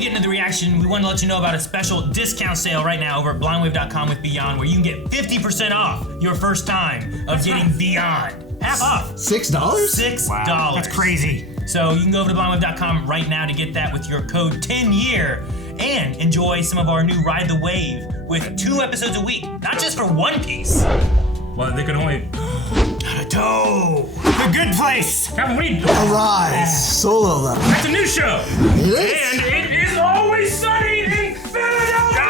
we get into the reaction, we want to let you know about a special discount sale right now over at blindwave.com with Beyond, where you can get 50% off your first time of getting Beyond. Half off. $6? $6. Wow, that's crazy. So you can go over to blindwave.com right now to get that with your code 10YEAR and enjoy some of our new Ride the Wave with 2 episodes a week, not just for One Piece. Well, they could only... Naruto. The Good Place. Come read. Arise, solo level. That's a new show. It is? And it is Always Sunny in Philadelphia.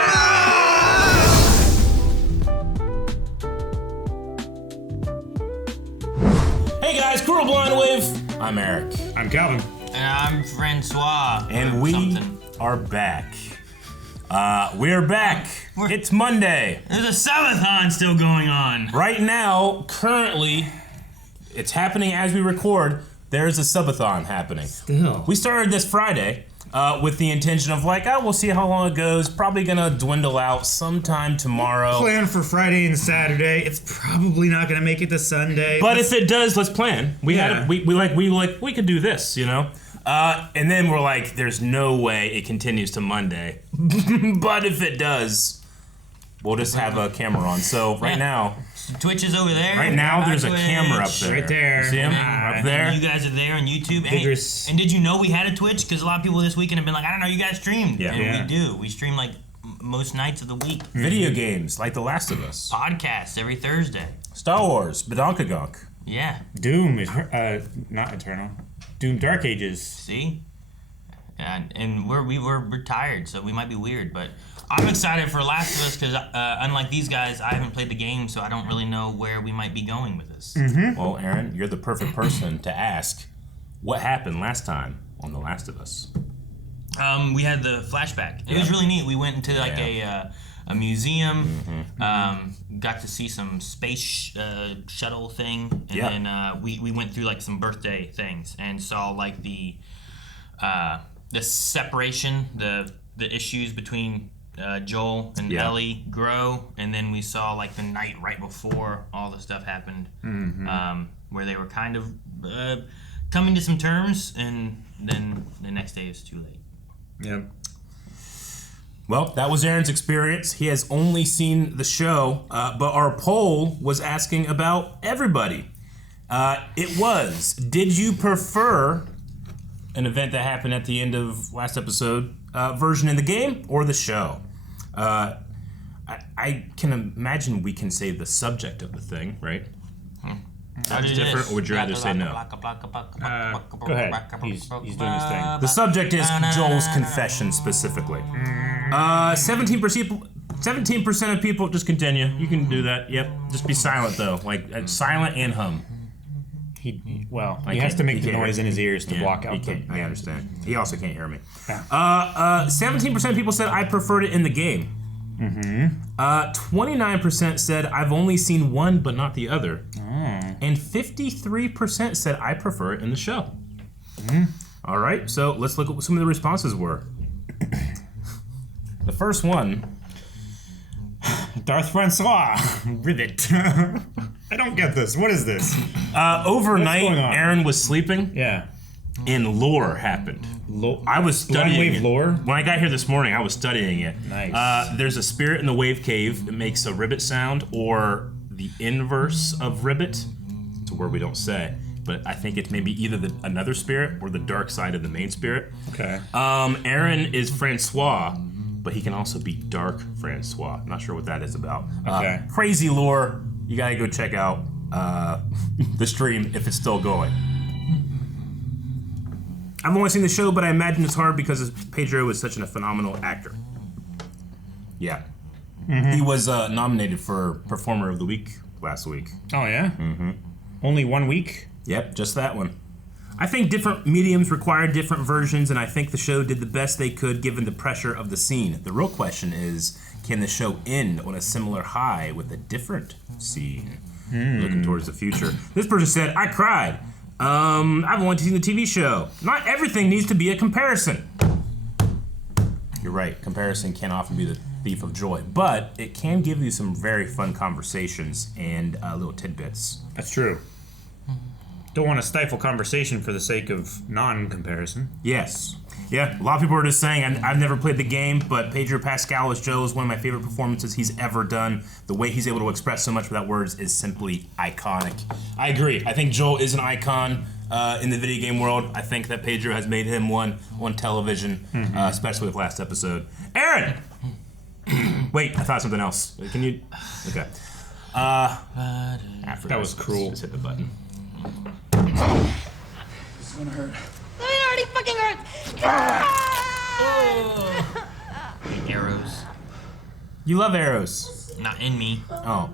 Hey guys, Cool Blind Wave. I'm Eric. I'm Calvin. And I'm Francois. And we are back. We're back. It's Monday. There's a subathon still going on. Right now, currently, it's happening as we record. There's a subathon happening. Still. We started this Friday with the intention of we'll see how long it goes. Probably gonna dwindle out sometime tomorrow. Plan for Friday and Saturday. It's probably not gonna make it to Sunday. But if it does, let's plan. We could do this, you know. And then we're like, there's no way it continues to Monday. But if it does, we'll just have a camera on. So right now, Twitch is over there. right now there's a Twitch. camera up there. Right there. See him? Up there. You guys are there on YouTube. Vigorous. And did you know we had a Twitch? Because a lot of people this weekend have been like, I don't know, you guys streamed. Yeah. And Yeah. we do. We stream like most nights of the week. Video games like The Last of Us. Podcasts every Thursday. Star Wars, Badonkagunk. Yeah. Doom, not Eternal. Doom Dark Ages. See? And we're retired, so we might be weird, but I'm excited for Last of Us because unlike these guys, I haven't played the game, so I don't really know where we might be going with this. Well, Aaron, you're the perfect person to ask what happened last time on The Last of Us. We had the flashback. It was really neat. We went into a museum, got to see some space shuttle thing, and then we went through like some birthday things and saw like the separation, the issues between Joel and Ellie grow, and then we saw like the night right before all the stuff happened, where they were kind of coming to some terms, and then the next day it's too late. Yep. Well, that was Aaron's experience. He has only seen the show, but our poll was asking about everybody. It was, did you prefer an event that happened at the end of last episode version in the game or the show? I can imagine we can say the subject of the thing, right? That's different, or would you rather say no? Go ahead. He's doing his thing. The subject is Joel's confession specifically. 17% of people, just continue. You can do that. Yep. Just be silent though, silent and hum. He has to make the noise in his ears to block out. I understand. He also can't hear me. 17% of people said I preferred it in the game. 29% said I've only seen one but not the other. And 53% said I prefer it in the show. All right, so let's look at what some of the responses were. The first one. Darth Francois. Rivet. I don't get this. What is this? Overnight, What's going on? Aaron was sleeping. Yeah. And lore happened. I was studying Wave it. lore? When I got here this morning, I was studying it. Nice. There's a spirit in the wave cave that makes a ribbit sound, or the inverse of ribbit. It's a word we don't say, but I think it's maybe either another spirit or the dark side of the main spirit. Okay. Aaron is Francois, but he can also be Dark Francois. Not sure what that is about. Okay. Crazy lore. You gotta go check out the stream if it's still going. I've only seen the show, but I imagine it's hard because Pedro is such a phenomenal actor. Yeah. He was nominated for Performer of the Week last week. Oh, yeah? Only 1 week? Yep, just that one. I think different mediums require different versions, and I think the show did the best they could given the pressure of the scene. The real question is, can the show end on a similar high with a different scene? Looking towards the future. This person said, I cried. I've only seen the TV show. Not everything needs to be a comparison. You're right, comparison can often be the thief of joy, but it can give you some very fun conversations and little tidbits. That's true. Don't want to stifle conversation for the sake of non-comparison. Yes. Yeah, a lot of people are just saying, I've never played the game, but Pedro Pascal as Joe is one of my favorite performances he's ever done. The way he's able to express so much without words is simply iconic. I agree. I think Joel is an icon in the video game world. I think that Pedro has made him one on television, especially with last episode. Aaron! Wait, I thought something else. Can you... Okay. That was cruel. Just hit the button. It's gonna hurt. It already fucking hurts. Arrows. You love arrows. Not in me. Oh.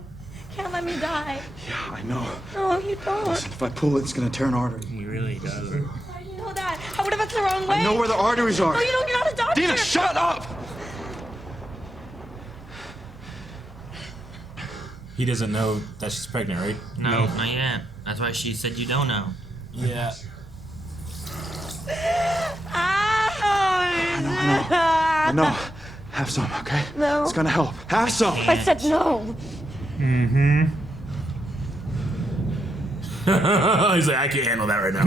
Can't let me die. Yeah, I know. No, you don't. Listen, if I pull it, it's gonna tear an artery. He really does. You know that. What if it's the wrong way? I know where the arteries are. No, you don't. You're not a doctor. Dina, shut up! He doesn't know that she's pregnant, right? No, not yet. That's why she said you don't know. Yeah. I know. Have some, okay? No. It's gonna help. Have some. I said no. He's like, I can't handle that right now.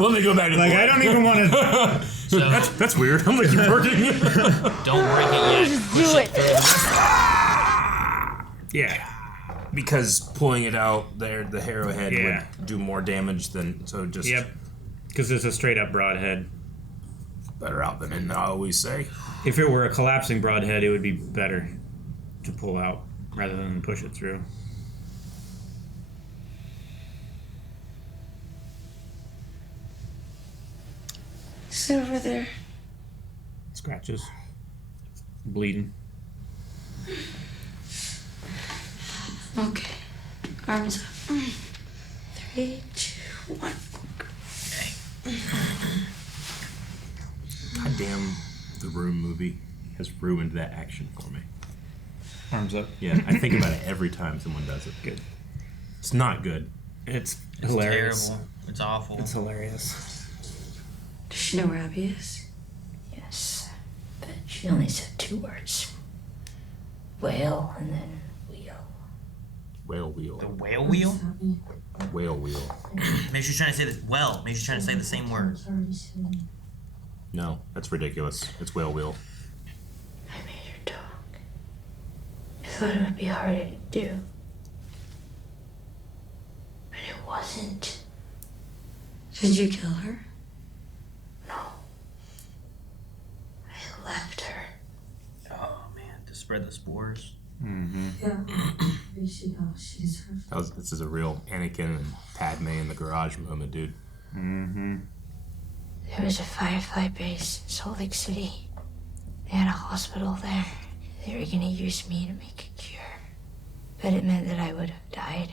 Let me go back to the I don't even want to. So That's weird. I'm like, you're working. don't break it yet. Just Push do it. Yeah. Because pulling it out, the arrowhead Yeah. would do more damage than, so just Yep. Because it's a straight up broadhead. better out than in, I always say. If it were a collapsing broadhead, it would be better to pull out rather than push it through. Sit over there. Scratches. Bleeding. Okay. Arms up. 3, 2, 1. Goddamn, the Room movie has ruined that action for me. Arms up. Yeah, I think about it every time someone does it. Good. It's not good. It's It's hilarious. terrible. It's awful. It's hilarious. Does she know where Abby is? Yes, but she only said 2 words. Whale and then wheel. Whale wheel. The whale wheel? Whale wheel. Maybe she's trying to say the maybe she's trying to say the same word. No, that's ridiculous. It's whale wheel. I made her talk. I thought it would be harder to do. But it wasn't. Did you kill her? No. I left her. Oh man, to spread the spores. This is a real Anakin and Padme in the garage moment, dude. There was a Firefly base in Salt Lake City. They had a hospital there. They were gonna use me to make a cure. But it meant that I would have died.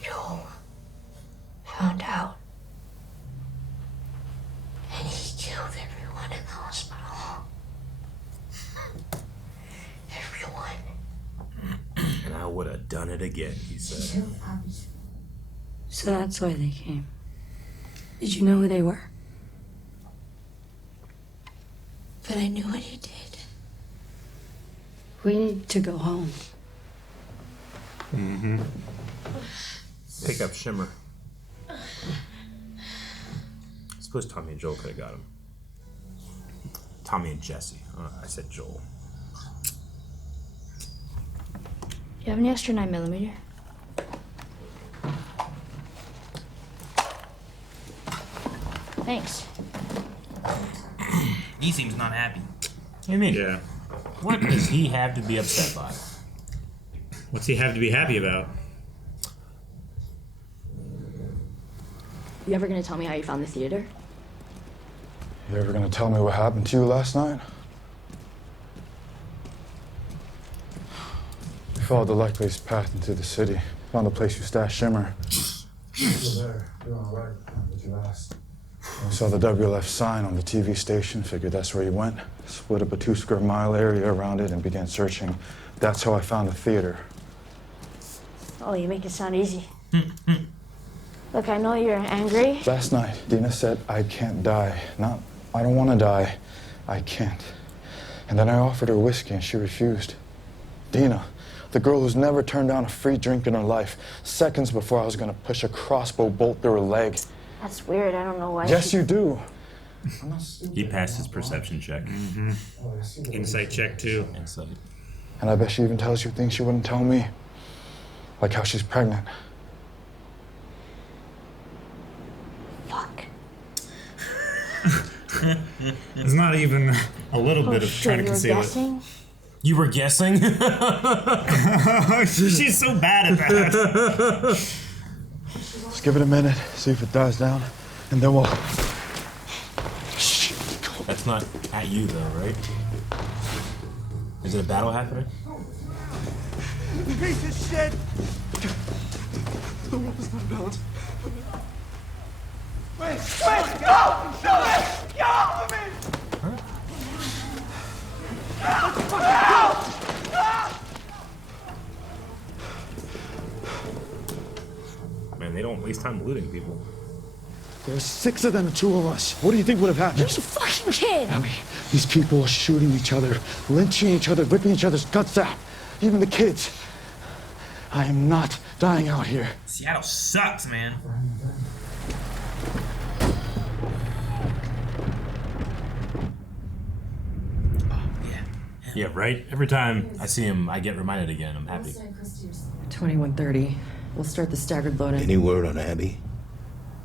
Joel found out. And he killed everyone in the hospital. Everyone. And I would have done it again, he said. So that's why they came. Did you know who they were? But I knew what he did. We need to go home. Pick up Shimmer. I suppose Tommy and Joel could have got him. Tommy and Jesse. I said Joel. You have any extra 9mm? Thanks. He seems not happy. What do you mean? Yeah. What does he have to be upset by? What's he have to be happy about? You ever gonna tell me how you found the theater? You ever gonna tell me what happened to you last night? We followed the Leckley's path into the city. Found the place you stashed Shimmer. You're there. You're all right. But you asked. We saw the WLF sign on the TV station. Figured that's where you went. Split up a 2 square mile area around it and began searching. That's how I found the theater. Oh, you make it sound easy. Look, I know you're angry. Last night, Dina said, I can't die. Not, I don't want to die. I can't. And then I offered her whiskey and she refused. Dina, the girl who's never turned down a free drink in her life, seconds before I was going to push a crossbow bolt through her leg. That's weird. I don't know why. Yes, you do. I'm not stupid. He passed his perception check. Insight check too. Insight. And I bet she even tells you things she wouldn't tell me. Like how she's pregnant. Fuck. It's not even a little bit of trying to conceal it. You were guessing? She's so bad at that. Just give it a minute, see if it dies down, and then we'll... That's not at you though, right? Is it a battle happening? Piece of shit! The world is not balanced. Wait! No! No! Get off of me! Man, they don't waste time looting people. There were 6 of them and 2 of us. What do you think would have happened? You're a fucking kid. Ellie, these people are shooting each other, lynching each other, ripping each other's guts out. Even the kids. I am not dying out here. Seattle sucks, man. Yeah, right? Every time I see him, I get reminded again. I'm happy. 21:30. We'll start the staggered loading. Any word on Abby?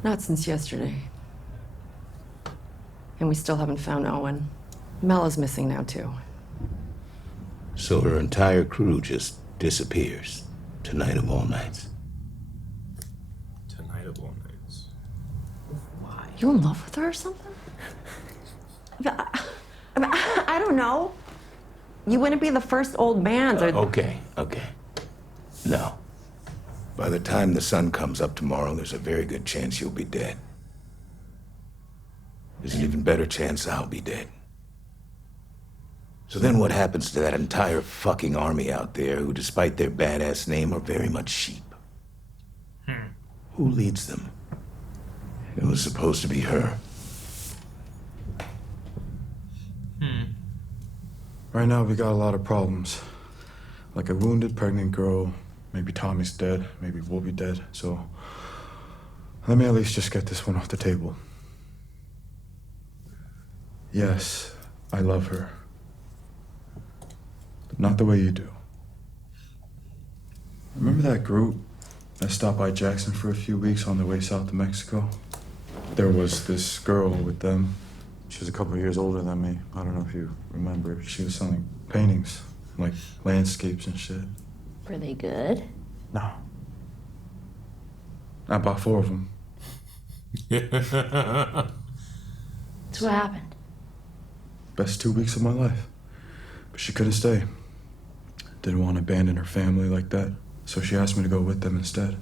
Not since yesterday. And we still haven't found Owen. Mel is missing now, too. So her entire crew just disappears. Tonight of all nights. Tonight of all nights. You in love with her or something? I don't know. You wouldn't be the first old man to... Okay. No. By the time the sun comes up tomorrow, there's a very good chance you'll be dead. There's an even better chance I'll be dead. So then what happens to that entire fucking army out there who, despite their badass name, are very much sheep? Who leads them? It was supposed to be her. Right now, we got a lot of problems. Like a wounded pregnant girl. Maybe Tommy's dead. Maybe we'll be dead. So let me at least just get this one off the table. Yes, I love her. But not the way you do. Remember that group that stopped by Jackson for a few weeks on their way south to Mexico? There was this girl with them. She was a couple of years older than me. I don't know if you remember. She was selling paintings, like landscapes and shit. Were they good? No. I bought 4 of them. So what happened? Best 2 weeks of my life. But she couldn't stay. Didn't want to abandon her family like that. So she asked me to go with them instead.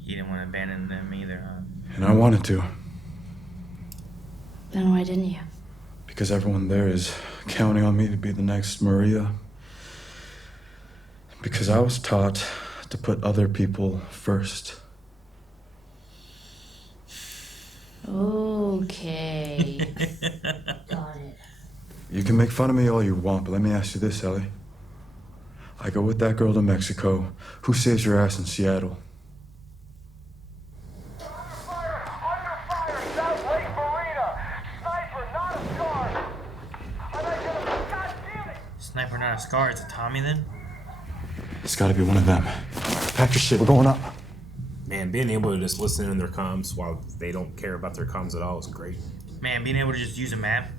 You didn't want to abandon them either, huh? And I wanted to. Then why didn't you? Because everyone there is counting on me to be the next Maria. Because I was taught to put other people first. Okay. Got it. You can make fun of me all you want, but let me ask you this, Ellie. I go with that girl to Mexico. Who saves your ass in Seattle? Sniper, not a scar. It's a Tommy then? It's gotta be one of them. Pack your shit, we're going up. Man, being able to just listen in their comms while they don't care about their comms at all is great. Man, being able to just use a map.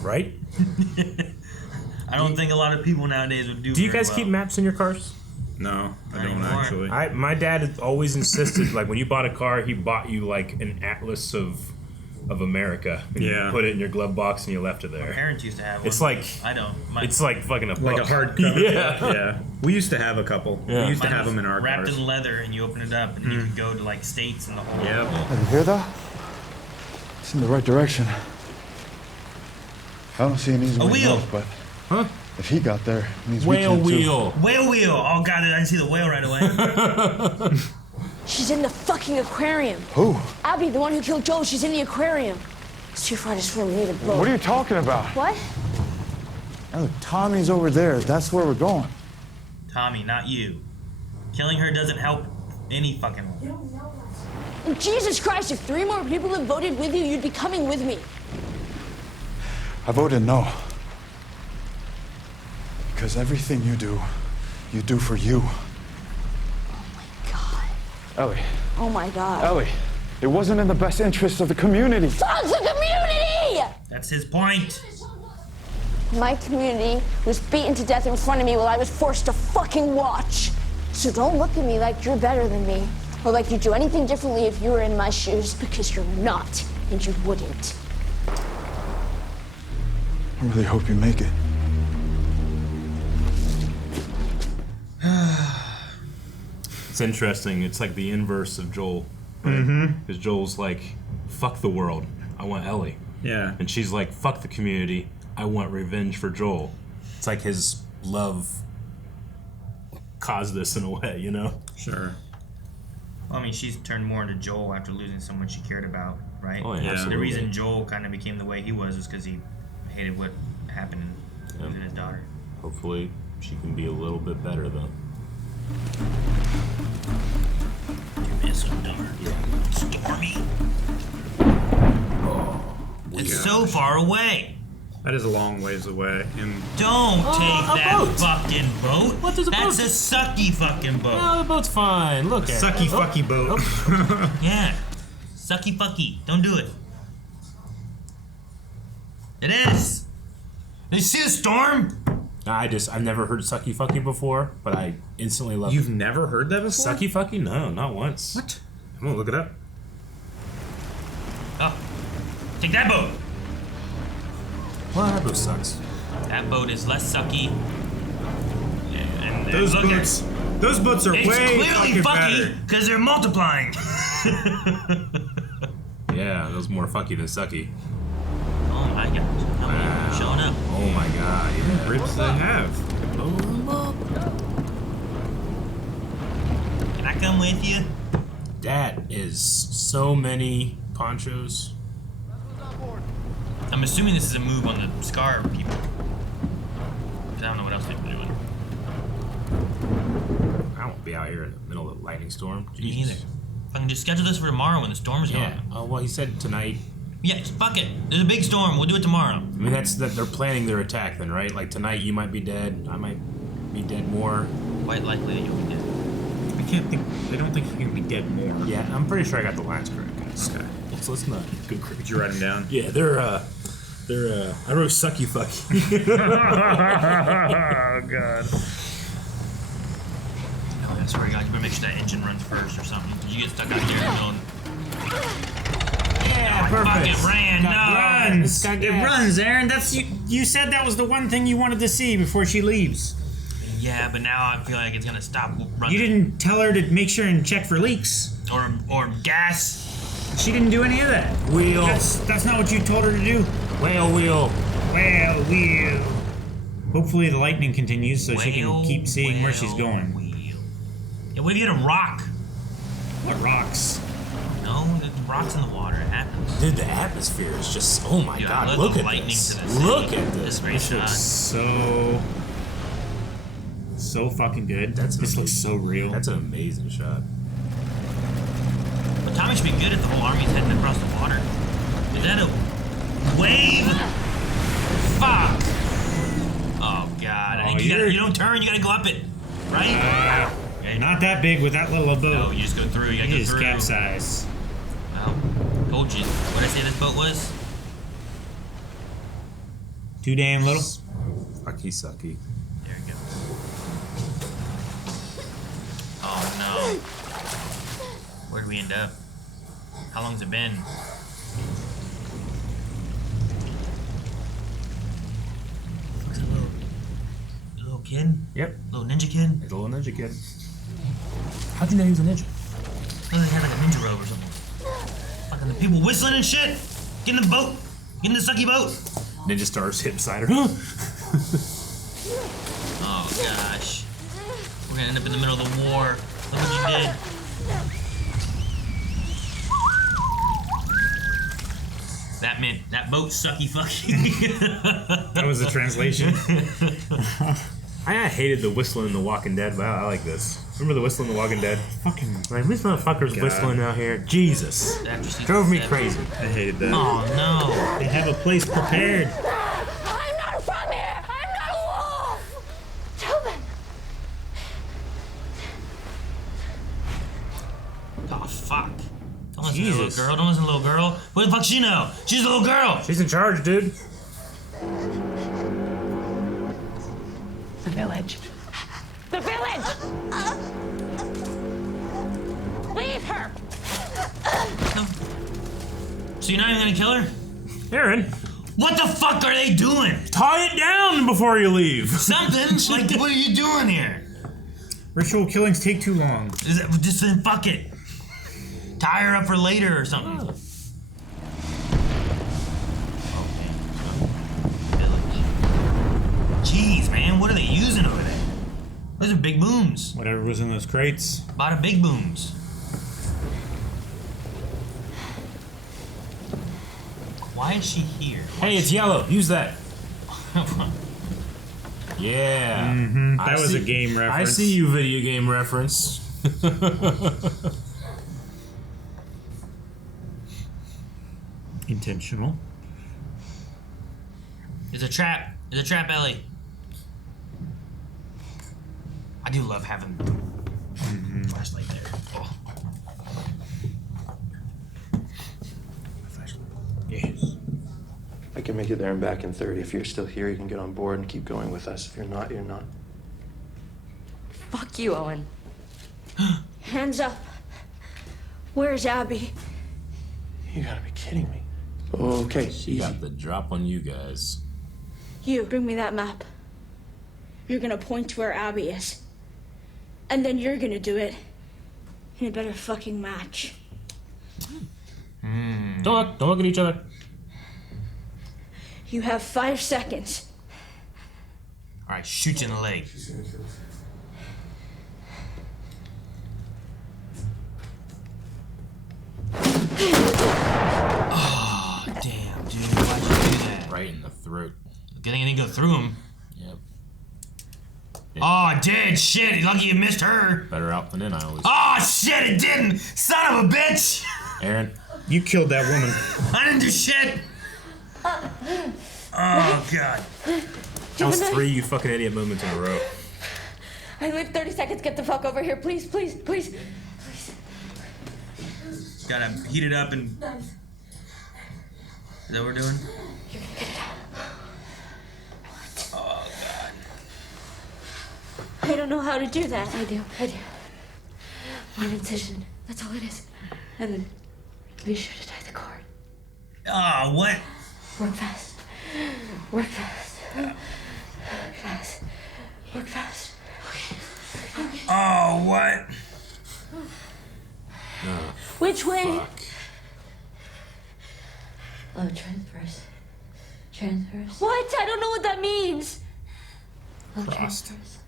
Right? I don't think a lot of people nowadays would do. Do you guys keep maps in your cars? No, I don't anymore. actually. My dad has always insisted, like when you bought a car, he bought you like an atlas of America. And Yeah. You put it in your glove box and you left it My there. parents used to have one. It's like I don't. it's like fucking a book. Like a hardcover. Yeah. We used to have a couple. Yeah. We used to Mine have was them in our wrapped cars. in leather, and you open it up, and you could go to like states and the whole. Yep. You hear that? It's in the right direction. I don't see an easy A way wheel. north, but if he got there, it means Whale we can too. wheel. Whale! Oh god, I didn't see the whale right away. She's in the fucking aquarium. Who? Abby, the one who killed Joe, she's in the aquarium. It's too far to swim. We need a boat. What are you talking about? What? Oh, look, Tommy's over there. That's where we're going. Tommy, not you. Killing her doesn't help any fucking way. Jesus Christ, if 3 more people had voted with you, you'd be coming with me. I voted no. Because everything you do for you. Oh my God. Ellie. Oh my God. Ellie, it wasn't in the best interest of the community. Fuck the community! That's his point. My community was beaten to death in front of me while I was forced to fucking watch. So don't look at me like you're better than me, or like you'd do anything differently if you were in my shoes, because you're not, and you wouldn't. I really hope you make it. It's interesting. It's like the inverse of Joel. Because Joel's like, fuck the world. I want Ellie. Yeah. And she's like, fuck the community. I want revenge for Joel. It's like his love caused this in a way, you know? Sure. Well, I mean, she's turned more into Joel after losing someone she cared about, right? Oh, yeah, Yeah. absolutely. The reason Joel kind of became the way he was because he hated what happened in losing his daughter. Hopefully, she can be a little bit better, though. It's so dark. Stormy. It's so far away. That is a long ways away. And Don't take a that boat. fucking boat. What is a That's boat? a sucky fucking boat. No, the boat's fine. Look at sucky it. fucky boat. Yeah. Sucky fucky. Don't do it. It is. Did you see the storm? I've never heard sucky fucky before, but I instantly love You've it. never heard that before? Sucky fucky? No, not once. What? I'm gonna look it up. Oh. Take that boat. Well, that boat sucks. That boat is less sucky. And Those look at boats. Those boats are It's way clearly fucking fucky better. because they're multiplying. Yeah, that was more fucky than sucky. Oh my gosh. How many are showing up? Oh my god, yeah. Ribs they have. Can I come with you? That is so many ponchos. I'm assuming this is a move on the Scar people. 'Cause I don't know what else they're doing. I won't be out here in the middle of a lightning storm. Me Jesus. either. If I can just schedule this for tomorrow when the storm's Yeah. gone. Oh, well, he said tonight. Yeah, fuck it. There's a big storm. We'll do it tomorrow. I mean, that's that they're planning their attack then, right? Like tonight, you might be dead. I might be dead more. Quite likely that you'll be dead. I don't think you can be dead more. Yeah, I'm pretty sure I got the lines correct, guys. Okay. Let's not go crazy. Did you write them down? Yeah, I wrote sucky fucky. Oh, God. Oh, I swear to God, you better make sure that engine runs first or something. You get stuck out here in the middle. Yeah, Fuck it, ran. No. Runs. It runs, Aaron. That's you said that was the one thing you wanted to see before she leaves. Yeah, but now I feel like it's gonna stop running. You didn't tell her to make sure and check for leaks. Or gas. She didn't do any of that. Wheel. That's not what you told her to do. Whale wheel. Well, wheel. Hopefully the lightning continues so she can Whale, keep seeing where she's whale, going. wheel. Yeah, what if you hit a rock? What rocks? No, there's rocks in the water. It happens. Dude, the atmosphere is just, oh my Yeah, god, look look at at lightning this. to the city. Look at this. This great This shot. looks- So fucking good. That's this looks so real. That's an amazing shot. But Tommy should be good if the whole army's heading across the water. Is that a wave? Fuck. Oh god. I think you don't turn, you gotta go up it. Right? Okay. Not that big with that little boat. No, you just go through. You gotta You go just through. capsize. Well, told you. What did I say this boat was? Too damn little. Sucky sucky. There we go. Oh no. Where'd we end up? How long's it been? Looks like a little kid? Yep. Little ninja kid? It's a little ninja kid. How'd you know he was a ninja? Oh, they had like a ninja robe or something. Fucking the people whistling and shit. Get in the boat. Get in the sucky boat. Ninja stars hit beside her. Oh gosh. We're gonna end up in the middle of the war. Look what you did. That meant that boat sucky fucky. That was the translation. I hated the whistling in The Walking Dead, but I like this. Remember the whistling in The Walking Dead? Fucking Like, this motherfucker's whistling out here. Jesus. Drove me crazy. I hated that. Oh no. They have a place prepared. I'm not from here! I'm not a wolf! Tell them! Oh fuck. Don't listen to the Jesus. little girl. Don't listen to the little girl. What the fuck she know? She's a little girl. She's in charge, dude. The village. The village! Leave her! So you're not even gonna kill her? Aaron, What the fuck are they doing? tie it down before you leave. Something. Like, what are you doing here? Ritual killings take too long. Is it, just then fuck it. Tie her up for later or something. Jeez, man, what are they using over there? Those are big booms. Whatever was in those crates. A lot of big booms. Why is she here? Hey, it's yellow. Use that. Yeah. Mm-hmm. That was a game reference. I see you, video game reference. Intentional. It's a trap. It's a trap, Ellie. I do love having flashlight there. Oh. Yes. I can make it there and back in 30. If you're still here, you can get on board and keep going with us. If you're not, you're not. Fuck you, Owen. Hands up. Where's Abby? You gotta be kidding me. Okay, She easy. got the drop on you guys. You, bring me that map. You're gonna point to where Abby is. And then you're gonna do it. And it better fucking match. Don't look at each other. You have 5 seconds. Alright, shoot you in the leg. Oh, damn, dude. Why'd you do that? Right in the throat. Good thing I didn't go through him. Yep. Oh, it did. Shit, lucky you missed her. Better out than in, I always. Oh, shit, it didn't. Son of a bitch. Aaron. You killed that woman. I didn't do shit. Oh, God. That was 3 you fucking idiot moments in a row. I live 30 seconds. Get the fuck over here, please, please, please. Gotta heat it up and... Is that what we're doing? Oh, God. I don't know how to do that. I do. One incision. That's all it is. And then be sure to tie the cord. Oh, what? Work fast. Work fast. Work fast. Work fast. Oh, what? Which way? Fuck. Oh, transfers. Transfers. What? I don't know what that means. Oh, Crossed. transfers.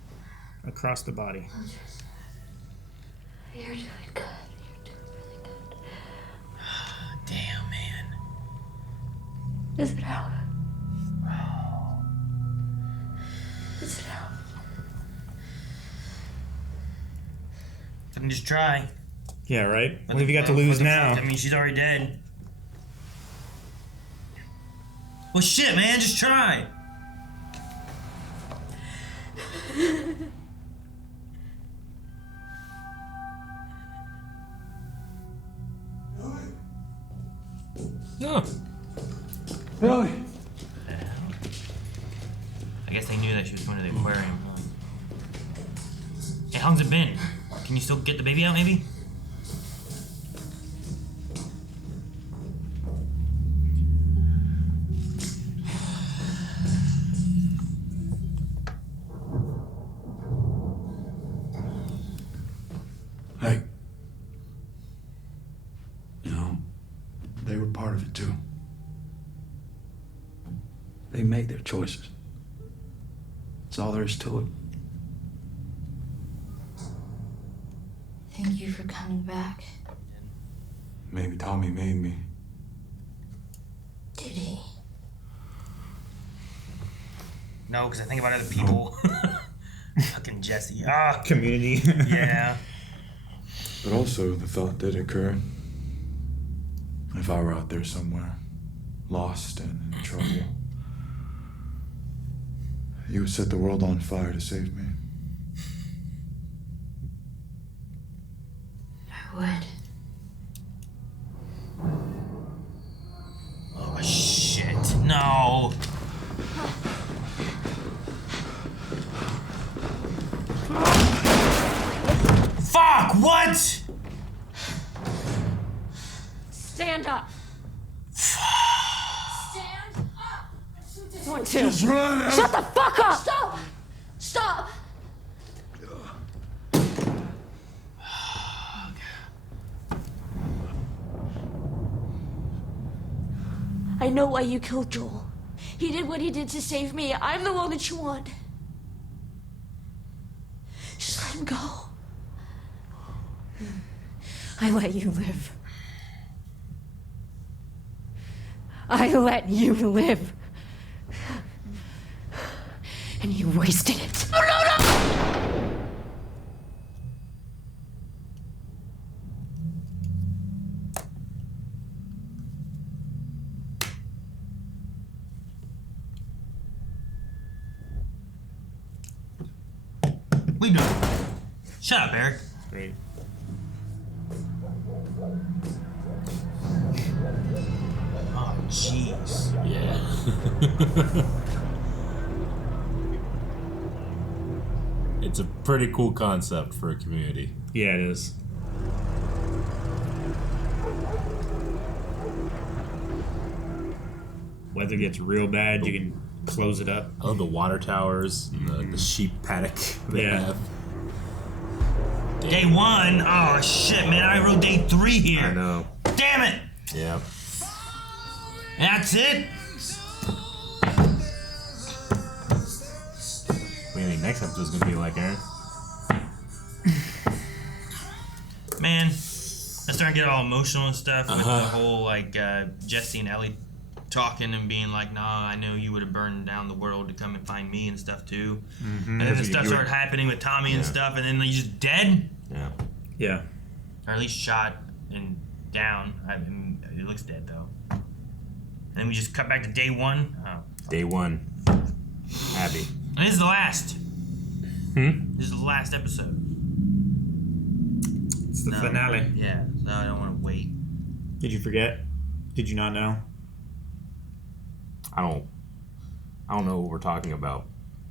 Across the body. You're doing good. You're doing really good. Damn, man. Is it out? Is it out? I can just try. Yeah, right? What have you got to lose now? I mean, she's already dead. Well, shit, man, just try. No. Ellie! I guess they knew that she was going to the aquarium. Hey, how long's it been? Can you still get the baby out, maybe? Hey. You know, they were part of it too. They made their choices. That's all there is to it. Thank you for coming back. Maybe Tommy made me. Did he? No, because I think about other people. fucking Jesse. Ah, Community. yeah. But also, the thought did occur. If I were out there somewhere, lost and in trouble, you would set the world on fire to save me. I would. Oh, shit. No. Fuck, what? Stand up. Stand up. This one too. Just run! Shut the fuck up. Stop. Stop. I know why you killed Joel. He did what he did to save me. I'm the one that you want. Just let him go. I let you live. I let you live. And you wasted it. Oh, no, no! What are you doing? Shut up, Eric. Great. Oh, jeez. Yeah. It's a pretty cool concept for a community. Yeah, it is. Weather gets real bad, you can close it up. Oh, the water towers, the sheep paddock they have. Day 1? Oh, shit, man. I wrote day 3 here. I know. Damn it. Yeah. That's it? What do you think next episode's gonna be like, Aaron? Man, I started to get all emotional and stuff with the whole, like, Jesse and Ellie talking and being like, nah, I know you would have burned down the world to come and find me and stuff, too. And then the stuff started happening with Tommy and stuff, and then he's just dead? Yeah. Yeah. Or at least shot and down. I mean, it looks dead, though. And then we just cut back to day 1. Oh. Day 1. Abby. And this is the last. This is the last episode. It's the finale. Yeah, so I don't want to wait. Did you forget? Did you not know? I don't know what we're talking about.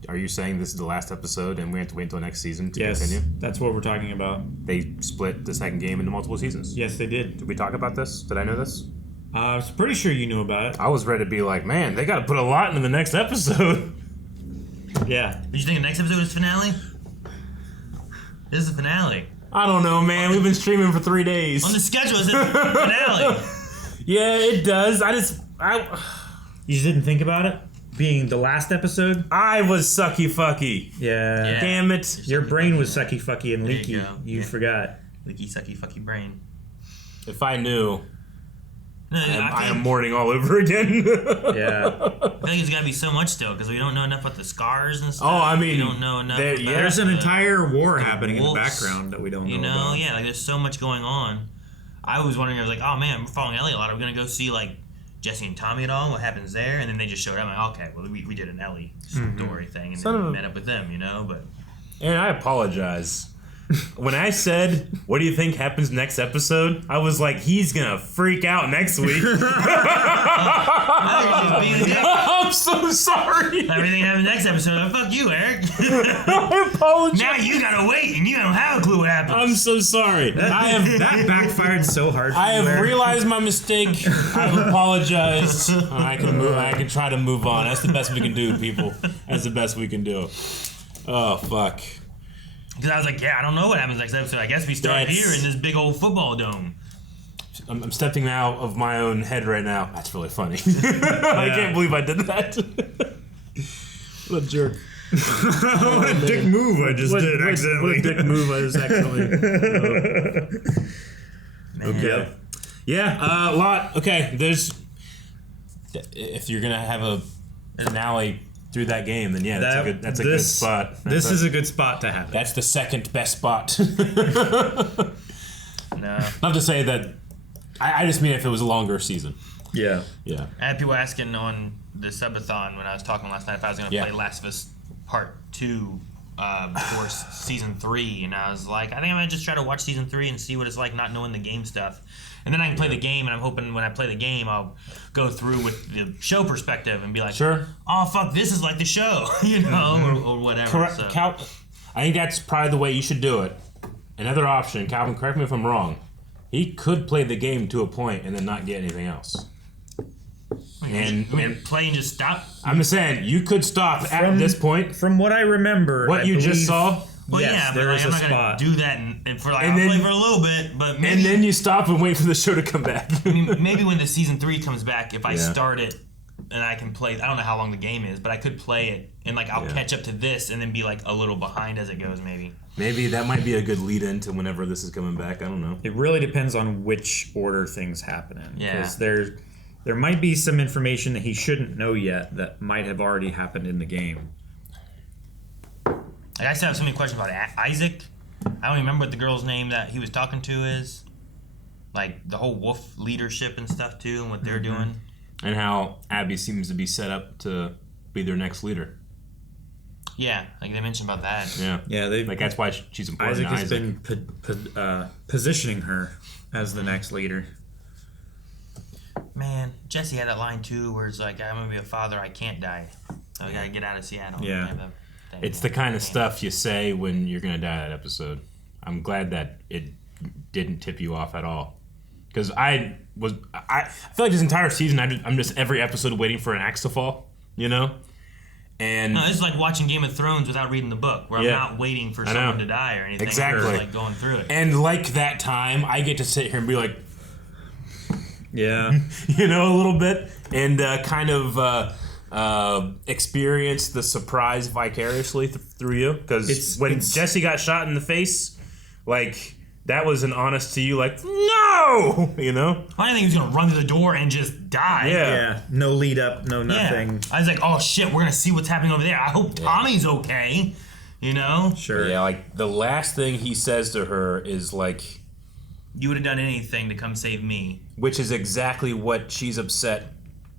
Are you saying this is the last episode and we have to wait until next season to continue? That's what we're talking about. They split the second game into multiple seasons. Yes, they did. Did we talk about this? Did I know this? I was pretty sure you knew about it. I was ready to be like, man, they got to put a lot into the next episode. Yeah. Did you think the next episode is finale? This is the finale. I don't know, man. We've been streaming for 3 days. On the schedule, is it finale? Yeah, it does. You just didn't think about it? Being the last episode? I was sucky fucky. Yeah. Damn it. Your brain was sucky fucky and leaky. You Yeah. forgot. Leaky, sucky, fucky brain. If I knew, No, I am mourning all over again. Yeah. I feel like there's got to be so much still because we don't know enough about the scars and stuff. Oh, I mean, we don't know enough. About There's an entire war happening in the wolves, background that we don't know You know, about. yeah, like there's so much going on. I was wondering, I was like, oh man, we're following Ellie a lot. Are we gonna go see like Jesse and Tommy at all? What happens there? And then they just showed up. I'm like, okay, well we did an Ellie story thing, and then we met up with them, you know. But And I apologize. When I said, what do you think happens next episode? I was like, he's gonna freak out next week. I'm so sorry. Everything happens next episode. Fuck you, Eric. I apologize. Now you gotta wait, and you don't have a clue what happens. I'm so sorry. That backfired so hard for I you, have Eric. realized my mistake. I've apologized. I can try to move on. That's the best we can do, people. That's the best we can do. Oh, fuck. Because I was like, yeah, I don't know what happens next episode. I guess we start That's- here in this big old football dome. I'm stepping out of my own head right now. That's really funny. I can't believe I did that. What a jerk. What a dick move I just did accidentally. What a dick move I just accidentally. Okay. Yeah, a lot. Okay, if you're going to have a finale, through that game, then yeah, that's a good spot. This is a good spot to have it. That's the second best spot. No. Not to say that. I just mean if it was a longer season. Yeah. Yeah. I had people asking on the subathon when I was talking last night if I was going to play Last of Us Part 2 before Season 3, and I was like, I think I'm going to just try to watch Season 3 and see what it's like not knowing the game stuff. And then I can play the game, and I'm hoping when I play the game, I'll go through with the show perspective and be like, oh, fuck, this is like the show, you know, or whatever. Correct. So. I think that's probably the way you should do it. Another option, Calvin, correct me if I'm wrong, he could play the game to a point and then not get anything else. And play and just stop? I'm just saying, you could stop at this point. From what I remember, what you just saw? Well, yes, yeah, there but is I'm a not spot. going to do that and for like, I'll play for a little bit, but maybe... And then you stop and wait for the show to come back. I mean, maybe when the Season 3 comes back, if I start it and I can play... I don't know how long the game is, but I could play it and like I'll catch up to this and then be like a little behind as it goes, maybe. Maybe that might be a good lead-in to whenever this is coming back. I don't know. It really depends on which order things happen in. Yeah. Because there might be some information that he shouldn't know yet that might have already happened in the game. Like, I still have so many questions about Isaac. I don't even remember what the girl's name that he was talking to is. Like, the whole wolf leadership and stuff, too, and what they're doing. And how Abby seems to be set up to be their next leader. Yeah, like they mentioned about that. Yeah. Yeah, like that's why she's important. Isaac has been positioning her as the next leader. Man, Jesse had that line too, where it's like, "I'm gonna be a father. I can't die. I gotta get out of Seattle." Yeah, it's the kind of stuff you say when you're gonna die. That episode. I'm glad that it didn't tip you off at all, because I feel like this entire season I'm just every episode waiting for an axe to fall. You know. And no, it's like watching Game of Thrones without reading the book, where I'm not waiting for someone to die or anything. Exactly. I'm just, like going through it. And like that time, I get to sit here and be like, yeah, you know, a little bit, and kind of experience the surprise vicariously through you. Because when Jesse got shot in the face, like that was an honest to you, like no, you know. I didn't think he was gonna run to the door and just die. Yeah, no lead up, no nothing. Yeah. I was like, oh shit, we're gonna see what's happening over there. I hope Tommy's okay. You know? Sure. Yeah, like the last thing he says to her is like, "You would have done anything to come save me," which is exactly what she's upset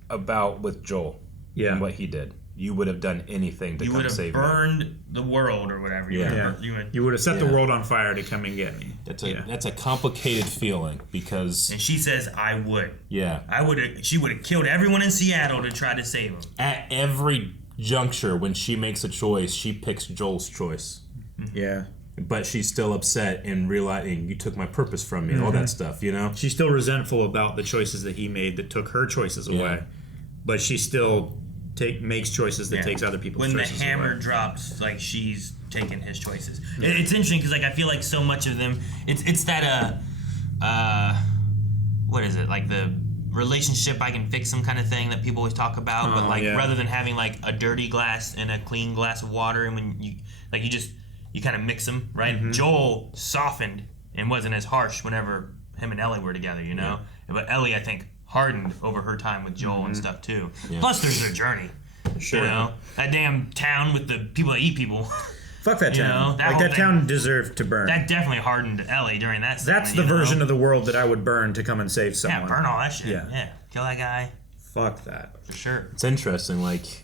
about with Joel. Yeah, and what he did. You would have done anything to come save me. You would have burned the world or whatever. You would have set the world on fire to come and get me. That's a complicated feeling because. And she says, "I would." Yeah. She would have killed everyone in Seattle to try to save him. At every juncture, when she makes a choice, she picks Joel's choice. Yeah. But she's still upset and realizing you took my purpose from me, all that stuff, you know? She's still resentful about the choices that he made that took her choices away. But she still makes choices that takes other people's choices away. When the hammer drops, like, she's taking his choices. Yeah. It's interesting because, like, I feel like so much of them, it's that, what is it? Like the relationship I can fix them kind of thing that people always talk about. But, like, rather than having, like, a dirty glass and a clean glass of water, and when you kind of mix them, right? Mm-hmm. Joel softened and wasn't as harsh whenever him and Ellie were together, you know? Yeah. But Ellie, I think, hardened over her time with Joel and stuff too. Yeah. Plus, there's their journey. Sure. You know, that damn town with the people that eat people. Fuck that town. That town deserved to burn. That definitely hardened Ellie during that. That's the version of the world that I would burn to come and save someone. Yeah, burn all that shit. Yeah. Kill that guy. Fuck that. For sure. It's interesting. Like,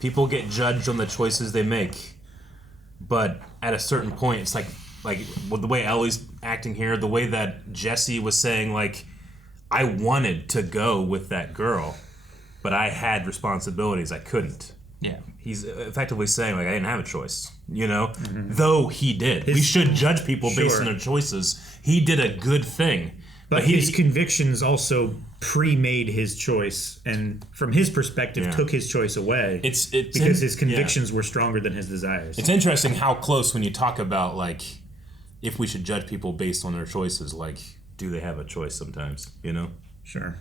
people get judged on the choices they make, but at a certain point, it's like the way Ellie's acting here, the way that Jesse was saying, like, I wanted to go with that girl, but I had responsibilities. I couldn't. Yeah. He's effectively saying, like, I didn't have a choice, you know? Mm-hmm. Though he did. We should judge people based on their choices. He did a good thing. But his convictions also pre-made his choice, and from his perspective, took his choice away. It's because his convictions were stronger than his desires. It's interesting how close when you talk about, like, if we should judge people based on their choices, like, do they have a choice sometimes, you know? Sure.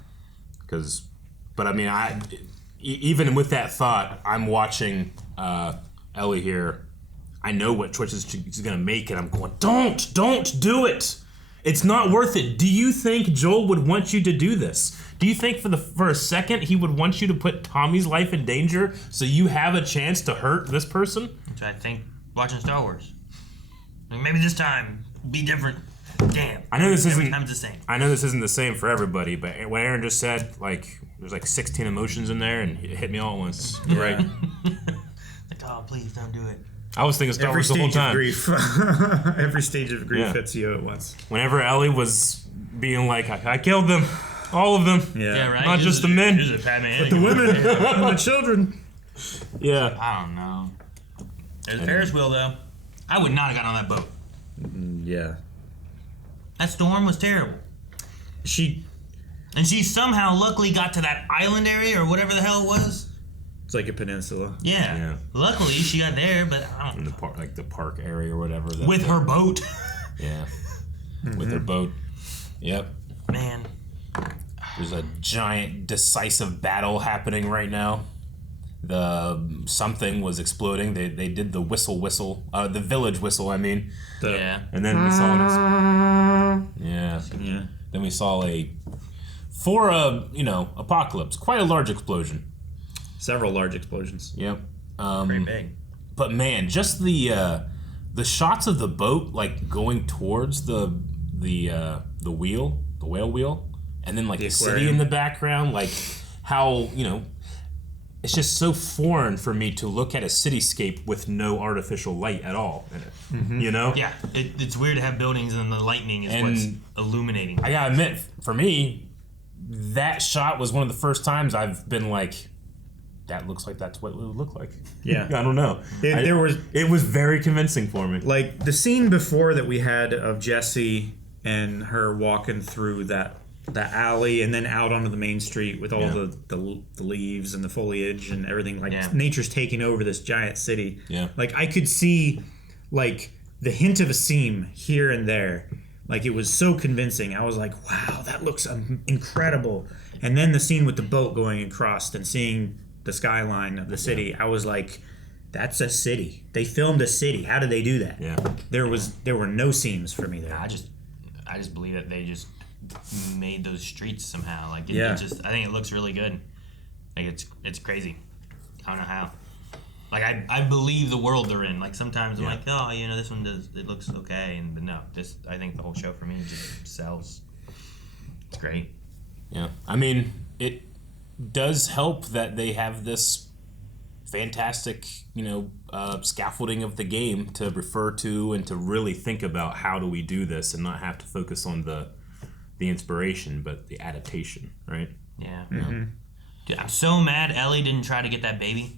But I mean, even with that thought, I'm watching Ellie here. I know what choices she's going to make, and I'm going, don't do it. It's not worth it. Do you think Joel would want you to do this? Do you think for a second he would want you to put Tommy's life in danger so you have a chance to hurt this person? That's what I think watching Star Wars. Maybe this time be different. Damn. I know this isn't. Every time's the same. I know this isn't the same for everybody, but what Aaron just said, like, there's like 16 emotions in there, and it hit me all at once. You're right. Like, oh, please don't do it. I was thinking Star Wars the whole time. Every stage of grief hits you at once. Whenever Ellie was being like, I killed them, all of them. Yeah, right. Not just the men, but the women and the children. Yeah. I don't know. There's a Ferris wheel though. I would not have gotten on that boat. Yeah. That storm was terrible. She somehow luckily got to that island area or whatever the hell it was. It's like a peninsula. Yeah. Luckily she got there, but I don't know. In the park, like the park area or whatever. With her boat. Yeah. With her boat. Yep. Man. There's a giant decisive battle happening right now. The something was exploding. They did the whistle, the village whistle. I mean. Yeah. And then we saw Yeah. Then we saw for a apocalypse, quite a large explosion. Several large explosions. Yep. Pretty big. But man, just the shots of the boat like going towards the wheel, the whale wheel, and then like the city in the background, like how it's just so foreign for me to look at a cityscape with no artificial light at all in it. Mm-hmm. Yeah, it's weird to have buildings and the lightning is what's illuminating. I gotta admit, for me, that shot was one of the first times I've been like, that looks like that's what it would look like. Yeah. I don't know. It was very convincing for me. Like the scene before that we had of Jesse and her walking through the alley and then out onto the main street with all the leaves and the foliage and everything, like nature's taking over this giant city. Yeah. Like I could see like the hint of a seam here and there. Like it was so convincing. I was like, wow, that looks incredible. And then the scene with the boat going across and seeing the skyline of the city, I was like, that's a city. They filmed a city. How did they do that? Yeah. There were no seams for me there. I just believe that they just made those streets somehow. Like Yeah. I think it looks really good. Like it's crazy. I don't know how. Like I believe the world they're in. Like sometimes I'm like, oh, this one it looks okay, but no, I think the whole show for me just sells. It's great. Yeah. I mean, it does help that they have this fantastic, scaffolding of the game to refer to and to really think about how do we do this and not have to focus on the inspiration, but the adaptation, right? Yeah. Mm-hmm. Dude, I'm so mad Ellie didn't try to get that baby.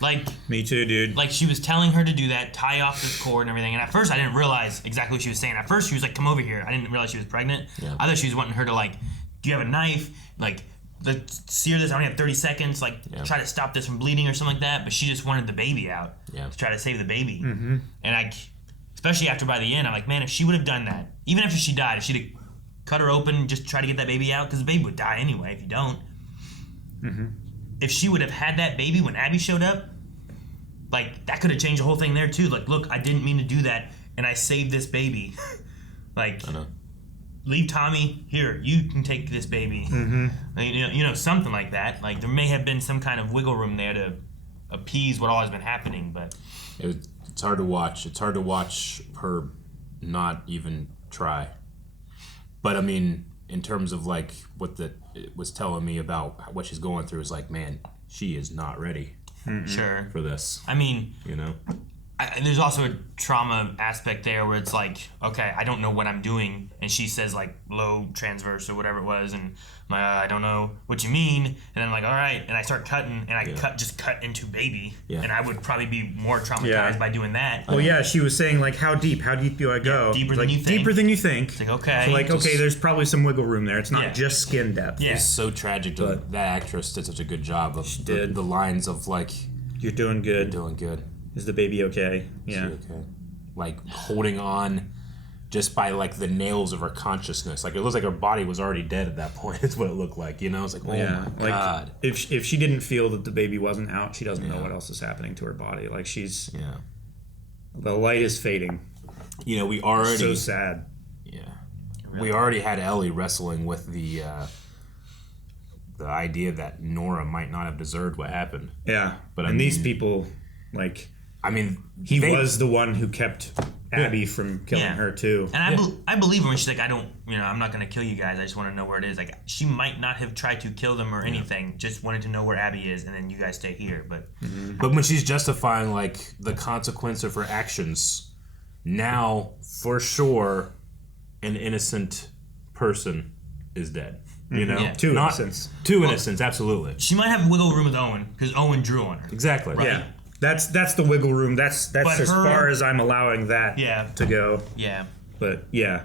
Like, me too, dude. Like she was telling her to do that, tie off this cord and everything. And at first I didn't realize exactly what she was saying. At first she was like, come over here. I didn't realize she was pregnant. Yeah. I thought she was wanting her to like, do you have a knife? Like, let's sear this. I only have 30 seconds. Like, try to stop this from bleeding or something like that. But she just wanted the baby out to try to save the baby. Mm-hmm. And especially after by the end, I'm like, man, if she would have done that, even after she died, if she'd have cut her open and just try to get that baby out, because the baby would die anyway if you don't. Mm-hmm. If she would have had that baby when Abby showed up, like, that could have changed the whole thing there, too. Like, look, I didn't mean to do that, and I saved this baby. Like, I know. Leave Tommy here. You can take this baby. Mm-hmm. Something like that. Like, there may have been some kind of wiggle room there to appease what all has been happening, but... It's hard to watch. It's hard to watch her not even try. But, I mean, in terms of, like, what it was telling me about what she's going through is like, man, she is not ready. Sure. For this. I mean, there's also a trauma aspect there where it's like, okay, I don't know what I'm doing, and she says like low transverse or whatever it was, and I don't know what you mean, and then I'm like, all right, and I start cutting, and I cut into baby, and I would probably be more traumatized by doing that. Well, yeah, she was saying like, how deep do I go? Deeper like, than you think. Deeper than you think. It's like, okay. So like, okay, there's probably some wiggle room there. It's not just skin depth. Yeah. It's so tragic that actress did such a good job of the lines of like, you're doing good. You're doing good. Is the baby okay? Yeah. Okay. Like holding on just by like the nails of her consciousness. Like it looks like her body was already dead at that point. It's what it looked like. It's like, oh my God. If she didn't feel that the baby wasn't out, she doesn't know what else is happening to her body. Like she's the light is fading. We already so sad. we already had Ellie wrestling with the idea that Nora might not have deserved what happened. Yeah, but these people, like, I mean, he was the one who kept Abby from killing her too. And I believe her when she's like, I'm not going to kill you guys. I just want to know where it is. Like, she might not have tried to kill them or anything. Just wanted to know where Abby is, and then you guys stay here. But but when she's justifying like the consequence of her actions, now for sure, an innocent person is dead. You know, Two innocents, absolutely. She might have wiggle room with Owen because Owen drew on her. Exactly. Right? Yeah. That's the wiggle room. That's as far as I'm allowing that to go. Yeah. But yeah,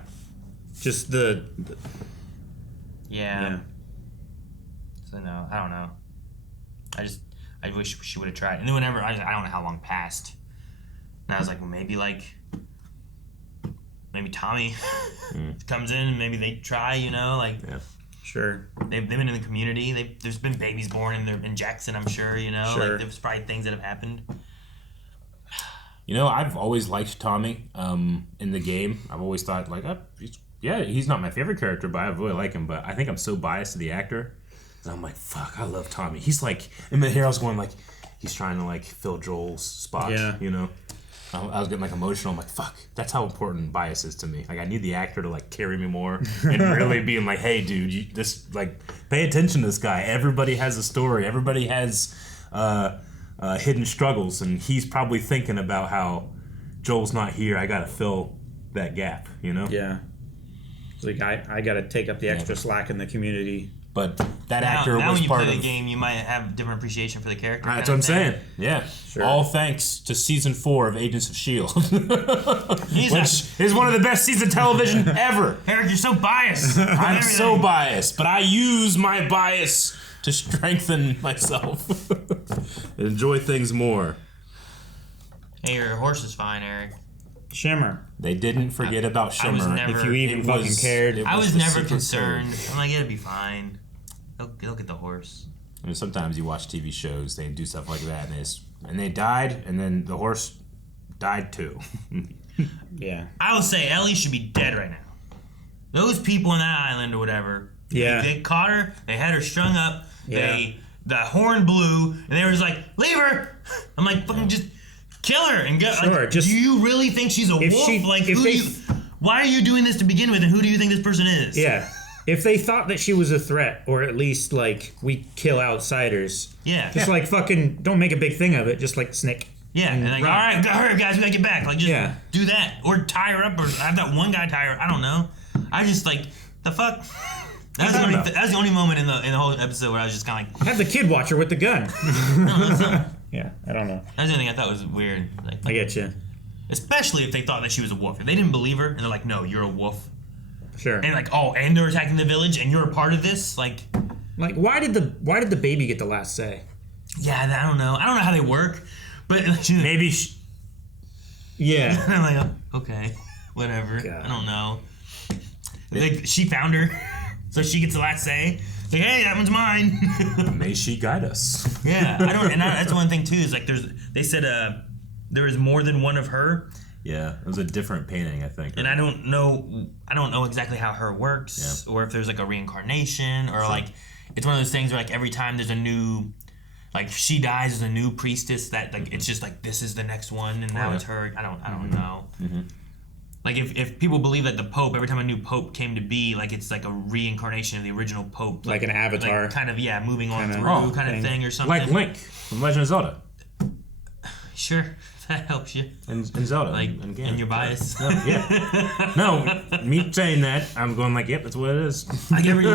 just the yeah. So no, I don't know. I wish she would have tried. And then whenever I don't know how long passed, and I was like, well, maybe Tommy comes in and maybe they try. Sure. They've been in the community. There's been babies born in Jackson, I'm sure, Sure. Like, there's probably things that have happened. I've always liked Tommy in the game. I've always thought, like, he's not my favorite character, but I really like him. But I think I'm so biased to the actor. And I'm like, fuck, I love Tommy. He's like, and here I was going, like, he's trying to, like, fill Joel's spot, I was getting like emotional. I'm like, fuck, that's how important bias is to me. Like, I need the actor to like carry me more and really being like, hey, dude, pay attention to this guy. Everybody has a story. Everybody has hidden struggles, and he's probably thinking about how Joel's not here. I gotta fill that gap, Yeah. It's like I gotta take up the extra slack in the community. But that actor was part of... Now when you play the game, you might have different appreciation for the character. That's what I'm saying. Yeah. Sure. All thanks to Season 4 of Agents of S.H.I.E.L.D. Which is one of the best seasons of television ever. Eric, you're so biased. I'm so biased, but I use my bias to strengthen myself. Enjoy things more. Hey, your horse is fine, Eric. Shimmer. They didn't forget about Shimmer. I was never, if you even fucking cared. I was never concerned. I'm like, it'll be fine. They'll get the horse. I mean, sometimes you watch TV shows, they do stuff like that, and they died, and then the horse died too. Yeah. I will say Ellie should be dead right now. Those people on that island or whatever. Yeah. They caught her. They had her strung up. Yeah. The horn blew, and they were just like, leave her. I'm like, fucking just kill her and go. Sure. Like, do you really think she's a wolf? Why are you doing this to begin with, and who do you think this person is? Yeah. If they thought that she was a threat, or at least, like, we kill outsiders. Yeah. Just, like, fucking don't make a big thing of it. Just, like, snick. Yeah. And like, all right, got her, guys. We gotta get back. Like, just do that. Or tie her up, or have that one guy tie her. I don't know. I just, like, the fuck? That was the only moment in the whole episode where I was just kind of like... Have the kid watch her with the gun. Yeah, I don't know. That's the only thing I thought was weird. Like, I get you. Especially if they thought that she was a wolf. If they didn't believe her, and they're like, no, you're a wolf. Sure. And like, and they're attacking the village, and you're a part of this, like why did the baby get the last say? Yeah, I don't know. I don't know how they work, but maybe. Yeah. I'm like, okay, whatever. God. I don't know. Like, she found her, so she gets the last say. Like, hey, that one's mine. May she guide us. Yeah, I don't. And that's one thing too. Is like, they said there is more than one of her. Yeah, it was a different painting, I think. And I don't know exactly how her works, or if there's like a reincarnation, or like it's one of those things where like every time there's a new, like if she dies, there's a new priestess that like it's just like this is the next one, and now it's her. I don't know. Mm-hmm. Like if people believe that the Pope, every time a new Pope came to be, like it's like a reincarnation of the original Pope, like an avatar, like kind of moving on through kind of thing or something. Like Link from Legend of Zelda. Sure. That helps you. And Zelda. Like, and your bias. Yeah. No, me saying that, I'm going like, yep, that's what it is. Like every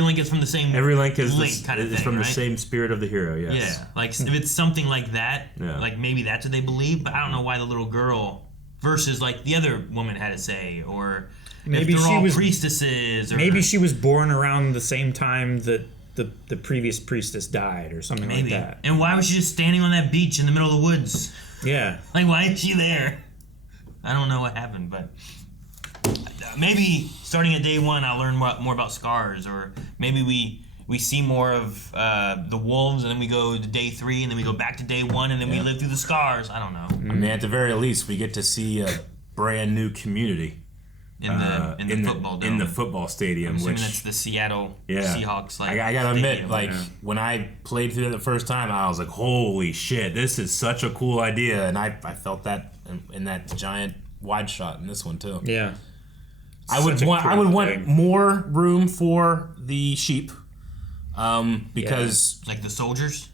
link is from the same. Every link is kind of thing, from right? the same spirit of the hero. Yes. Yeah. Like if it's something like that, like maybe that's what they believe. But I don't know why the little girl versus like the other woman had to say, or maybe if they're all priestesses. Or maybe she was born around the same time that the previous priestess died, or something like that. And why was she just standing on that beach in the middle of the woods? Yeah. Like, why is she there? I don't know what happened, but maybe starting at day one, I'll learn more about scars, or maybe we see more of the wolves, and then we go to day 3, and then we go back to day 1, and then we live through the scars. I don't know. I mean, at the very least, we get to see a brand new community. in the football dome. In the football stadium, I'm assuming which that's the Seattle Seahawks. Like I gotta stadium. admit, when I played through it the first time, I was like, "Holy shit, this is such a cool idea!" And I felt that in that giant wide shot in this one too. Yeah, I would want more room for the sheep, because like the soldiers.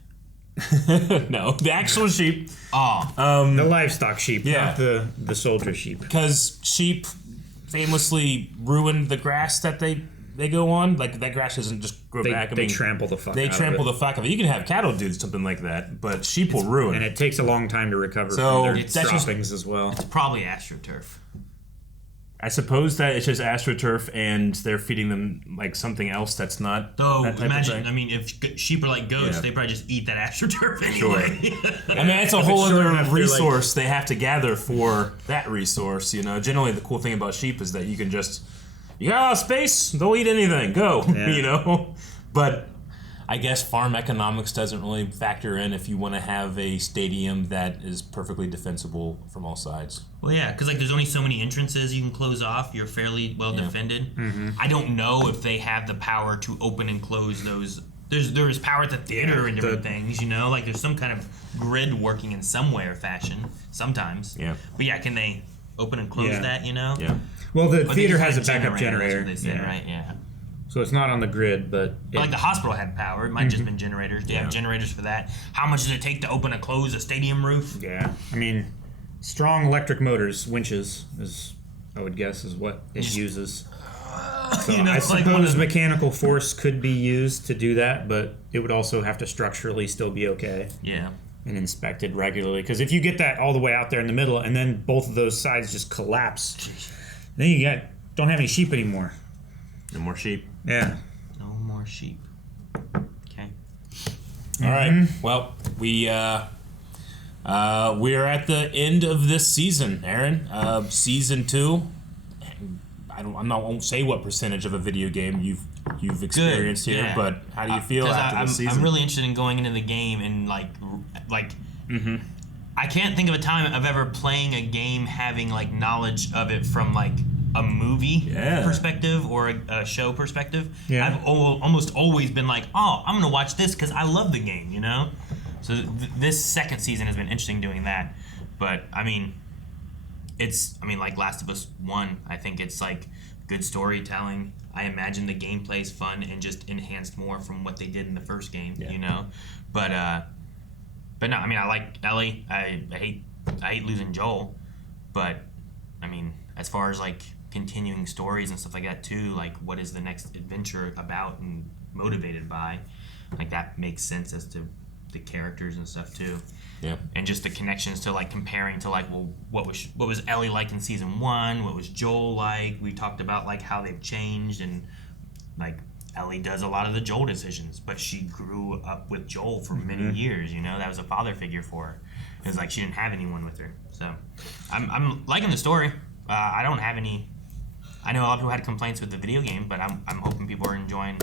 no, the actual sheep. The livestock sheep, Yeah. not the soldier sheep. Because sheep famously ruin the grass that they go on. Like, that grass doesn't just grow back. They trample the fuck They out trample of it. the fuck out of it. You can have cattle do something like that, but sheep will ruin And it. it takes a long time to recover So, from their that's just- droppings as well. It's probably AstroTurf. I suppose that it's just AstroTurf and they're feeding them like something else that's not Though, that type imagine, of thing. I mean, if sheep are like goats, Yeah. they probably just eat that AstroTurf anyway. I mean, it's a whole it's short other enough, they're resource they have to gather for that resource. You know, generally the cool thing about sheep is that you can just, you got a lot of space, they'll eat anything, go. Yeah. You know, but I guess farm economics doesn't really factor in if you want to have a stadium that is perfectly defensible from all sides. Well, yeah, because like there's only so many entrances you can close off. You're fairly well defended. Mm-hmm. I don't know if they have the power to open and close those. There's power at the theater and different things, you know. Like there's some kind of grid working in some way or fashion sometimes. Yeah. But yeah, can they open and close Yeah. that? You know. Yeah. Well, the But they theater just has a had backup generator. That's what they said, right? Yeah. So it's not on the grid, but But like the hospital had power. It might have just been generators. Do you have generators for that? How much does it take to open and close a stadium roof? yeah, I mean, strong electric motors, winches, is I would guess is what it uses. So You know, I like one suppose of- mechanical force could be used to do that, but it would also have to structurally still be okay Yeah. and inspected regularly. Because if you get that all the way out there in the middle and then both of those sides just collapse, then you don't have any sheep anymore. No more sheep. Yeah. No more sheep. Okay. All right. Well, we're at the end of this season, Aaron. Season 2. I won't say what percentage of a video game you've experienced here, yeah. but how do you feel 'Cause after this season? I'm really interested in going into the game and like I can't think of a time of ever playing a game having like knowledge of it from like a movie perspective or a show perspective. Yeah. I've almost always been like, oh, I'm gonna watch this because I love the game, you know. So this second season has been interesting doing that, but I mean, like Last of Us 1, I think it's like good storytelling. I imagine the gameplay is fun and just enhanced more from what they did in the first game, you know. But no, I mean, I like Ellie. I hate losing Joel, but I mean, as far as like continuing stories and stuff like that too, like what is the next adventure about and motivated by, like that makes sense as to the characters and stuff too. Yeah. And just the connections to like comparing to like, well, what was Ellie like in season 1? What was Joel like? We talked about like how they've changed, and like Ellie does a lot of the Joel decisions, but she grew up with Joel for many years. You know, that was a father figure for her. It was like she didn't have anyone with her. So I'm liking the story. I don't have any. I know a lot of people had complaints with the video game, but I'm hoping people are enjoying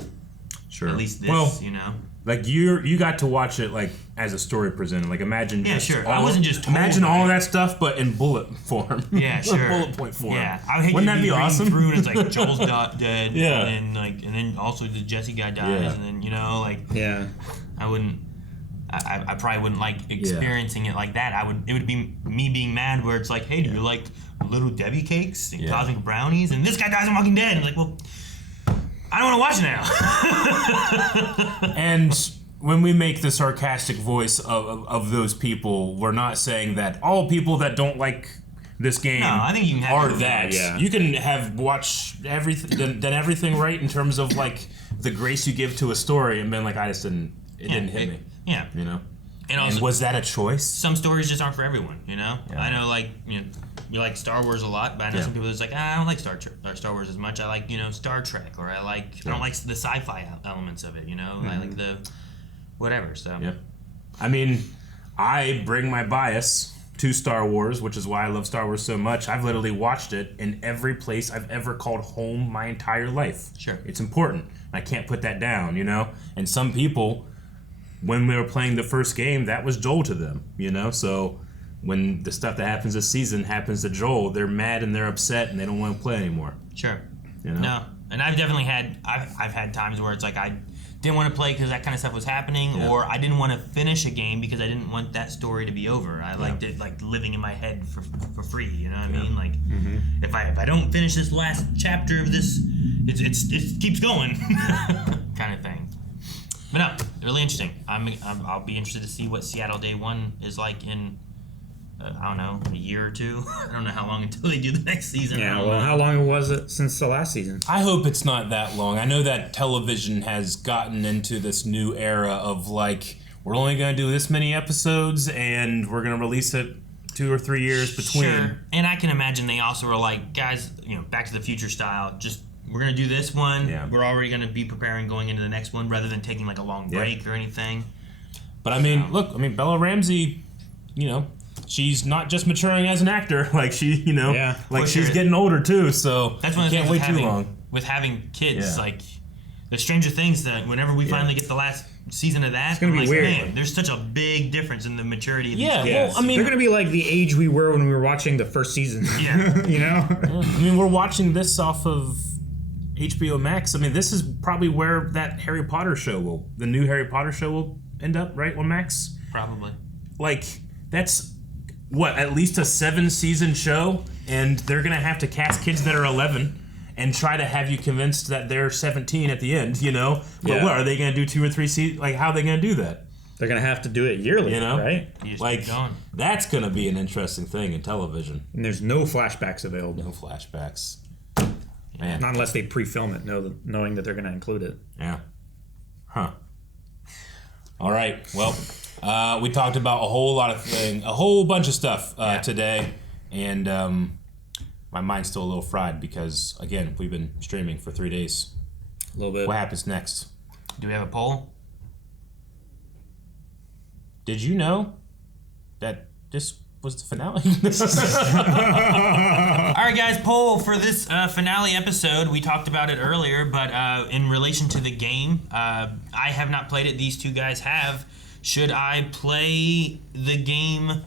at least this. You know. Like you got to watch it like as a story presented. Like imagine I wasn't just told imagine all that stuff, but in bullet form. Yeah, sure. Bullet point form. Yeah, I would hate Wouldn't to that be reading awesome? through and it's like Joel's dead. Yeah. And then also the Jesse guy dies, and then Yeah. I wouldn't. I probably wouldn't like experiencing it like that. It would be me being mad where it's like, hey, do you like Little Debbie cakes and cosmic brownies? And this guy dies in Walking Dead. And like, well, I don't want to watch it now. And when we make the sarcastic voice of those people, we're not saying that all people that don't like this game I think you can have are your that. reviews. Yeah. You can have watched everything, done everything right in terms of like the grace you give to a story, and been like, it didn't hit me. Yeah. You know. And also, was that a choice? some stories just aren't for everyone, you know? Yeah. I know, like, you like Star Wars a lot, but I know some people that's like, I don't like Star Wars as much. I like, Star Trek, or I don't like the sci-fi elements of it, you know? I like the whatever, so. Yeah. I mean, I bring my bias to Star Wars, which is why I love Star Wars so much. I've literally watched it in every place I've ever called home my entire life. Sure. It's important. I can't put that down, you know? And some people, when they were playing the first game, that was Joel to them, you know? So when the stuff that happens this season happens to Joel, they're mad and they're upset and they don't want to play anymore. Sure. You know? No, and I've definitely had I've had times where it's like I didn't want to play because that kind of stuff was happening, or I didn't want to finish a game because I didn't want that story to be over. I liked it like living in my head for free. You know what I mean? Like if I don't finish this last chapter of this, it keeps going, kind of thing. But no, really interesting. I'll be interested to see what Seattle Day 1 is like in I don't know, a year or two. I don't know how long until they do the next season. Yeah, well, how long was it since the last season? I hope it's not that long. I know that television has gotten into this new era of like, we're only going to do this many episodes and we're going to release it 2 or 3 years between. Sure. And I can imagine they also were like, guys, Back to the Future style, just we're going to do this one. Yeah. We're already going to be preparing going into the next one rather than taking like a long break or anything. But I mean, look, Bella Ramsey, she's not just maturing as an actor. Like she's getting older too. So that's one of the can't things wait too long. With having kids, like the Stranger Things, that whenever we finally get the last season of that, it's gonna be weird. Man, there's such a big difference in the maturity of these kids. Well, I mean, they're gonna be like the age we were when we were watching the first season. Yeah. I mean, we're watching this off of HBO Max. I mean, this is probably where that the new Harry Potter show will end up, right, on Max? Probably. Like, that's at least a 7-season show, and they're gonna have to cast kids that are 11 and try to have you convinced that they're 17 at the end, But what, are they gonna do 2 or 3 seasons? Like, how are they gonna do that? They're gonna have to do it yearly, right? Like, that's gonna be an interesting thing in television. And there's no flashbacks available. No flashbacks. Man. Not unless they pre-film it, knowing that they're gonna include it. Yeah. Huh. All right. Well, we talked about a whole bunch of stuff today, and my mind's still a little fried because, again, we've been streaming for 3 days. A little bit. What happens next? Do we have a poll? Did you know that this was the finale? All right, guys, poll for this finale episode. We talked about it earlier, but in relation to the game, I have not played it. These two guys have. Should I play the game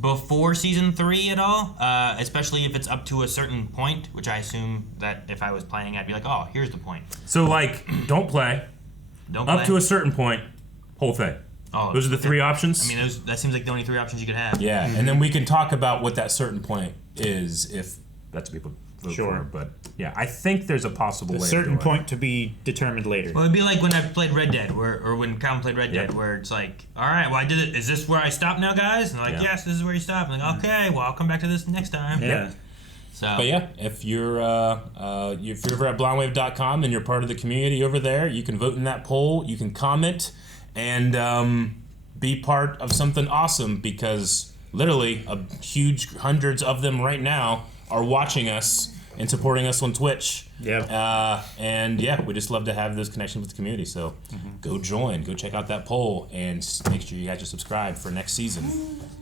before Season 3 at all? Especially if it's up to a certain point, which I assume that if I was playing, I'd be like, oh, here's the point. So, don't play. Up to a certain point, whole thing. Oh, those are the 3 options? I mean, that seems like the only 3 options you could have. Yeah, and then we can talk about what that certain point is if that's what people vote for. But, yeah, I think there's a possible way. A certain point to be determined later. Well, it'd be like when I played Red Dead, or when Calvin played Red Dead, where it's like, all right, well, I did it. Is this where I stop now, guys? And they're like, yes, this is where you stop. I'm like, okay, well, I'll come back to this next time. Yeah. So. But yeah, if you're over at blindwave.com and you're part of the community over there, you can vote in that poll. You can comment and be part of something awesome, because literally huge hundreds of them right now are watching us and supporting us on Twitch. Yeah. And yeah, we just love to have those connections with the community. So go check out that poll, and make sure you guys are subscribed for next season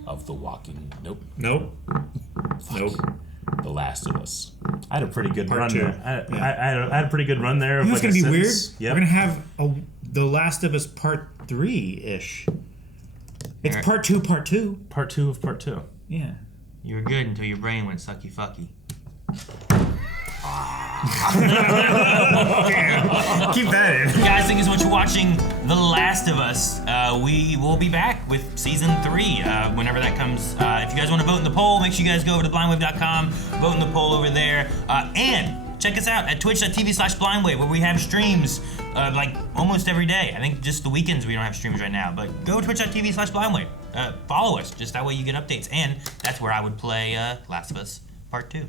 of The Last of Us. I had a pretty good run there. I had a pretty good run there. It's gonna be weird. Yep. We're gonna have The Last of Us Part 3-ish. It's Part 2, Part 2. Part 2 of Part 2. Yeah. You were good until your brain went sucky fucky. Keep that in. Guys, thank you so much for watching The Last of Us. We will be back with Season 3 whenever that comes. If you guys want to vote in the poll, make sure you guys go over to blindwave.com, vote in the poll over there, and check us out at twitch.tv/blindwave, where we have streams almost every day. I think just the weekends we don't have streams right now, but go to twitch.tv/blindwave. Follow us, just that way you get updates, and that's where I would play Last of Us Part 2.